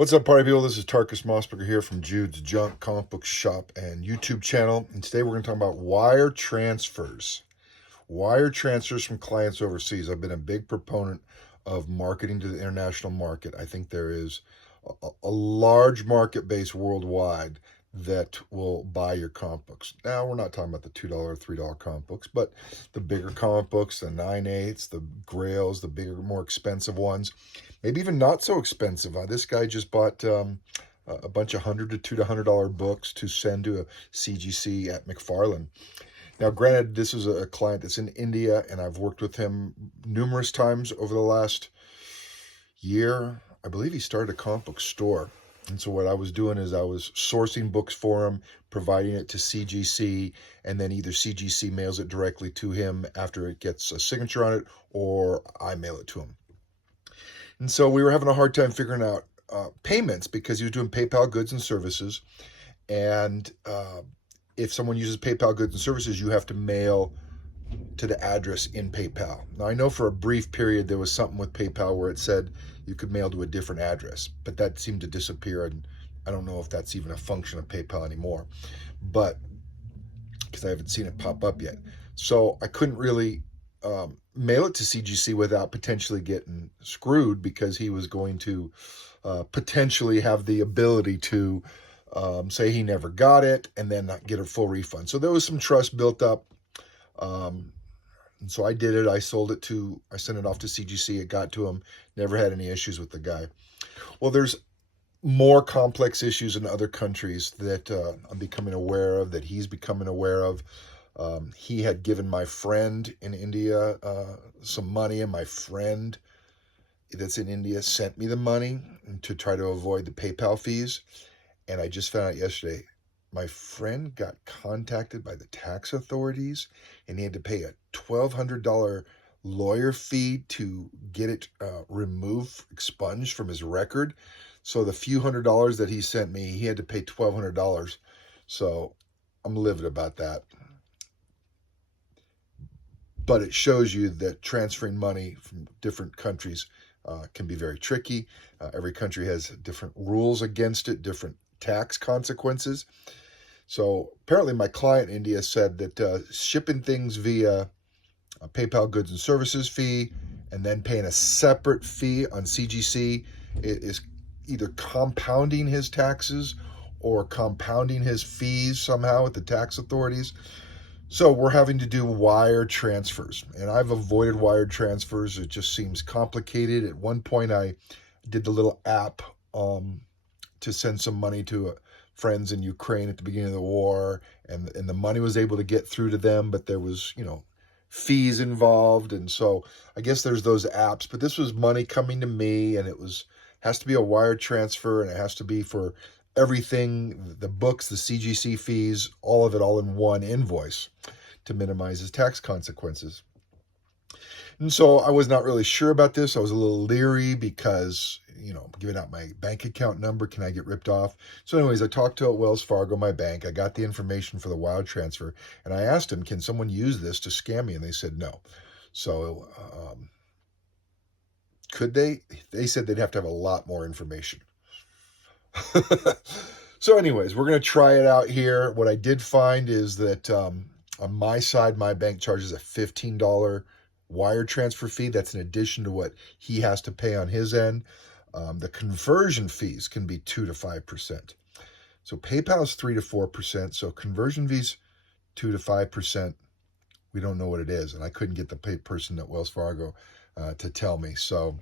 What's up, party people? This is Tarkus Mossberger here from Jude's Junk Comic Book Shop and YouTube channel. And today we're going to talk about wire transfers. Wire transfers from clients overseas. I've been a big proponent of marketing to the international market. I think there is a large market base worldwide that will buy your comic books. Now, we're not talking about the $2 or $3 comic books, but the bigger comic books, the 9/8, the grails, the bigger, more expensive ones, maybe even not so expensive. This guy just bought a bunch of $100 to $200 books to send to a CGC at McFarlane. Now, granted, this is a client that's in India, and I've worked with him numerous times over the last year. I believe he started a comic book store. And so what I was doing is I was sourcing books for him, providing it to CGC, and then either CGC mails it directly to him after it gets a signature on it, or I mail it to him. And so we were having a hard time figuring out payments because he was doing PayPal goods and services. And if someone uses PayPal goods and services, you have to mail to the address in PayPal. Now, I know for a brief period there was something with PayPal where it said you could mail to a different address, but that seemed to disappear, and I don't know if that's even a function of PayPal anymore, but because I haven't seen it pop up yet. So I couldn't really mail it to CGC without potentially getting screwed, because he was going to potentially have the ability to say he never got it and then not get a full refund. So there was some trust built up. And so I did it. I sent it off to CGC. It got to him. Never had any issues with the guy. Well, there's more complex issues in other countries that I'm becoming aware of, that he's becoming aware of. He had given my friend in India some money, and my friend that's in India sent me the money to try to avoid the PayPal fees. And I just found out yesterday, my friend got contacted by the tax authorities, and he had to pay a $1,200 lawyer fee to get it removed, expunged from his record. So the few $100s that he sent me, he had to pay $1,200. So I'm livid about that. But it shows you that transferring money from different countries can be very tricky. Every country has different rules against it, different tax consequences. So apparently my client in India said that shipping things via a PayPal goods and services fee and then paying a separate fee on CGC is either compounding his taxes or compounding his fees somehow with the tax authorities. So we're having to do wire transfers, and I've avoided wire transfers. It just seems complicated. At one point I did the little app to send some money to friends in Ukraine at the beginning of the war, and the money was able to get through to them, but there was, fees involved. And so I guess there's those apps, but this was money coming to me, and has to be a wire transfer, and it has to be for everything, the books, the CGC fees, all of it, all in one invoice to minimize his tax consequences. And so I was not really sure about this. I was a little leery because, giving out my bank account number, can I get ripped off? So anyways, I talked to Wells Fargo, my bank. I got the information for the wire transfer, and I asked them, can someone use this to scam me? And they said no. So could they? They said they'd have to have a lot more information. So anyways, we're going to try it out here. What I did find is that on my side, my bank charges a $15 wire transfer fee. That's in addition to what he has to pay on his end. The conversion fees can be 2 to 5%. So PayPal is 3 to 4%. So conversion fees, 2 to 5%. We don't know what it is. And I couldn't get the person at Wells Fargo to tell me. So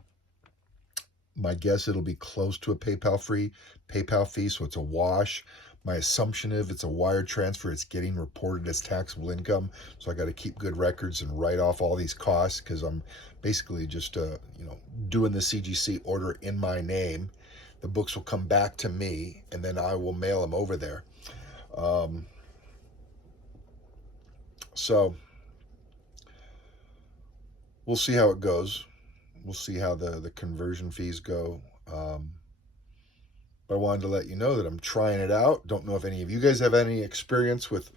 my guess, it'll be close to a PayPal fee. So it's a wash. My assumption, if it's a wire transfer, it's getting reported as taxable income. So I got to keep good records and write off all these costs, because I'm basically just, doing the CGC order in my name. The books will come back to me, and then I will mail them over there. So we'll see how it goes. We'll see how the conversion fees go. But I wanted to let you know that I'm trying it out. Don't know if any of you guys have any experience with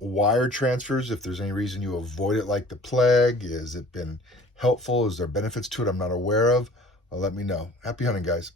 wire transfers, if there's any reason you avoid it like the plague. Has it been helpful? Is there benefits to it I'm not aware of? Let me know. Happy hunting, guys.